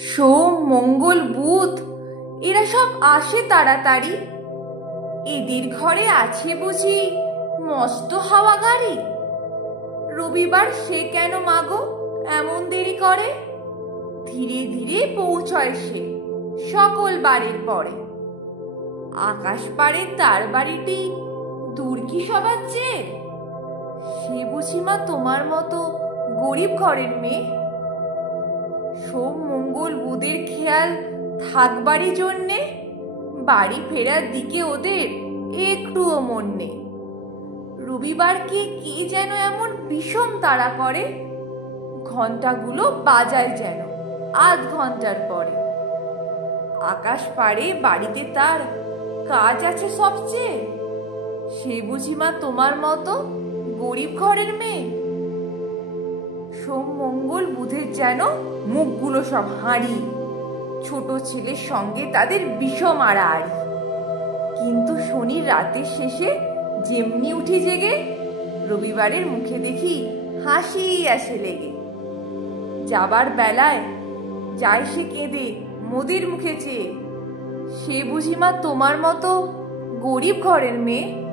সোম, মঙ্গল, বুধ এরা সব আসে তাড়াতাড়ি। এদের ঘরে আছে বুঝি মস্ত হাওয়া গাড়ি। রবিবার সে কেন মাগো এমন দেরি করে? ধীরে ধীরে পৌঁছয় সে সকল বাড়ির পরে। আকাশ পাড়ে তার বাড়িটি দূর কি সবার চেয়ে? সে বুঝি মা তোমার মতো গরিব ঘরের মেয়ে। সোম, মঙ্গল, বুধের খেয়াল থাকবারই জন্যে বাড়ি ফেরার দিকে ওদের একটুও মন নেই। রবিবারকে কি যেন এমন বিষম তাড়া করে, ঘন্টাগুলো বাজায় যেন আধ ঘন্টার পরে। আকাশ পাড়ে বাড়িতে তার কাজ আছে সবচেয়ে। সে বুঝি মা তোমার মতো গরিব ঘরের মেয়ে। সোম, মঙ্গল, বুধের যেন মুখগুলো সব হাঁড়ি, ছোট ছেলের সঙ্গে তাদের বিষম আড়াআড়ি। কিন্তু শনির রাতের শেষে যেমনি উঠি জেগে, রবিবারের মুখে দেখি হাসি আসে লেগে। যাবার বেলায় যায় সে কেঁদে মোদির মুখে চেয়ে। সে বুঝি মা তোমার মতো গরিব ঘরের মেয়ে।